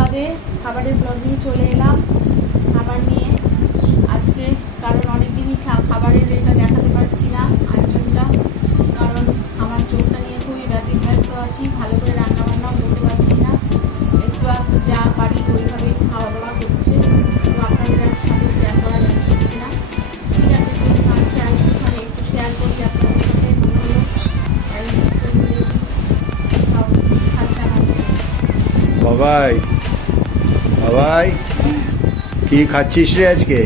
বাদে খাবারের ব্লগ নিয়ে চলে এলাম। খাবার নিয়ে আজকে, কারণ অনেকদিনই খাবারের এটা দেখাতে পারছি না আয়োজনটা, কারণ আমার চোখটা নিয়ে খুবই ব্যস্ত আছি। ভালো করে রান্না বান্নাও করতে পারছি না, একটু যা পারি ওইভাবেই খাওয়া দাওয়া করছে, তো আপনাদের সাথে শেয়ার করা যাচ্ছে না। ঠিক আছে, আজকে একটু শেয়ার করি আপনাদের সাথে। বাবাই বাবাই কি খাচ্ছিস রে আজকে?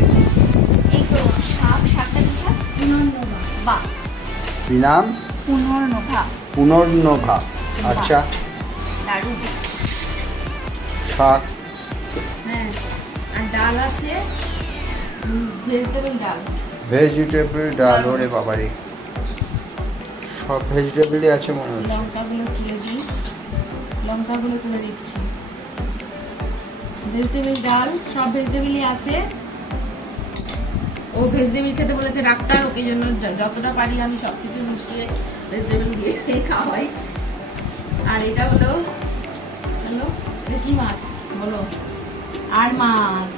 কি নাম? পুনর্নভা। আচ্ছা, শাক, হ্যাঁ, আর ডাল আছে, ভেজিটেবল ডাল। ভেজিটেবল ডাল। ওরে বাবারে, সব ভেজিটেবলই আছে মনে হচ্ছে। লঙ্কাগুলো তুলে দিচ্ছি। ভেজিটেবল ডাল, সব ভেজিটেবলই আছে। ও ভেজিটেবল খেতে বলেছে ডাক্তার, ওকে জন্য যতটা পারি আমি সবকিছু মিশিয়ে ভেজিটেবল দিয়ে খাওয়াই। আর এটা হলো এটা কি মাছ বলো? আর মাছ,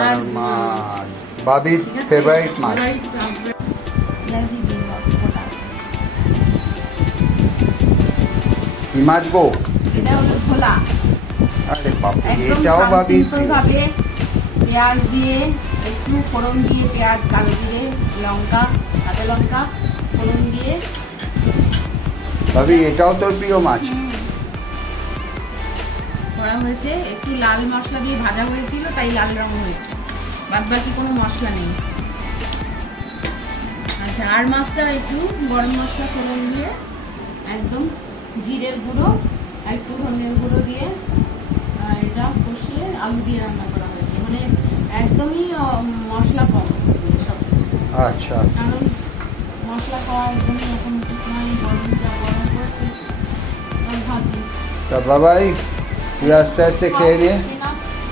আর মাছ বাবির ফেভারিট মাছ। কি মাছ গো? এটা হলো ভোলা। আরে বাবা, একদম এটাও বাবির ভাবে পেঁয়াজ দিয়ে, একটু ফোড়ন দিয়ে, পেঁয়াজ, কালো জিরে, লঙ্কা, কাঁচা লঙ্কা ফোড়ন দিয়ে। ভাবি, এটাও তোর প্রিয় মাছ? করা হয়েছে, একটু লাল মশলা দিয়ে ভাজা হয়েছিল, তাই লাল রং হয়েছে, বাদ বাকি কোনো মশলা নেই। আচ্ছা, আর মাছটা একটু গরম মশলা ফোড়ন দিয়ে, একদম জিরের গুঁড়ো আর একটু ধনের গুঁড়ো দিয়ে এটা কষিয়ে আলু দিয়ে রান্না করা হয়েছে। মানে একদমই মশলা কম সব কিছু। আচ্ছা, কারণ মশলা খাওয়া একদমই এখন উচিত নয়, গরম পড়েছে। ভাবি তা বাবাই, তুই আস্তে আস্তে খেয়ে নে।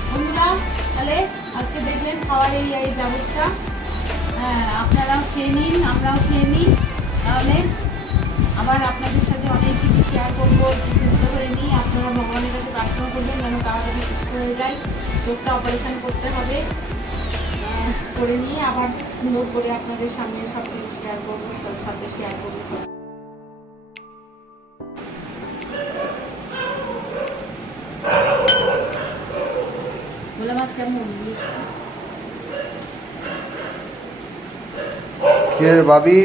বন্ধুরা, তাহলে আজকে দেখলেন খাওয়ার এই ব্যবস্থা। আপনারাও খেয়ে নিন, আমরাও খেয়ে নিই, তাহলে আবার আপনাদের সাথে অনেক কিছু শেয়ার করবো। সুস্থ করে নিই, আপনারা ভগবানের কাছে প্রার্থনা করবেন যেন তাড়াতাড়ি সুস্থ হয়ে যায়। চোখটা অপারেশন করতে হবে, করে নিয়ে আবার সুন্দর করে আপনাদের সামনে সব কিছু শেয়ার করবো, সাথে শেয়ার করবো। ভোলা মাছ কেমন? কে রে বাবি,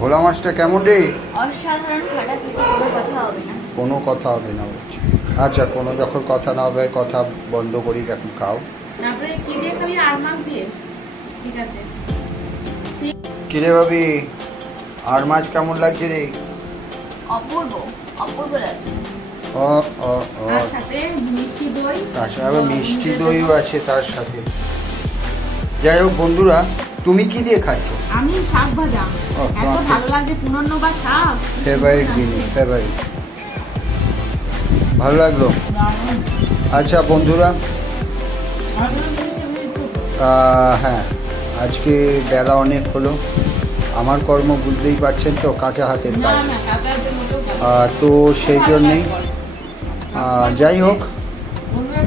ভোলা মাছটা কেমন রে? অসাধারণ, ফাটাফাটি, কোনো কথা হবে না। কোনো কথা হবে না বলছে। আচ্ছা, কোনো যখন কথা না হবে, কথা বন্ধ করি, এখন খাও। তারপরে কি দিয়ে খাবি? আর মাছ দিয়ে? ঠিক আছে। কি রে বাবি, আর মাছ কেমন লাগছে রে? অপূর্ব, অপূর্ব লাগছে। ও ও ও, তার সাথে মিষ্টি দই, তার সাথে আবার মিষ্টি দইও আছে তার সাথে। যাই হোক বন্ধুরা, তুমি কি দিয়ে খাচ্ছ? আমি শাক ভাজা। ও, এত তোমার ভালো লাগছে পুনর্নবা শাক। ফেভারিট জিনিস, ফেভারিট। ভালো লাগলো। দারুণ। আচ্ছা বন্ধুরা, আর কোনো জিনিস এমনি একটু হ্যাঁ, আজকে বেলা অনেক হলো। আমার কর্ম বুঝতেই পারছেন তো, কাঁচা হাতের না কাজ। না, কাঁচাতে মোটেও ভালো তো সেই জন্যেই লাগে। যাই হোক, বন্ধুরা,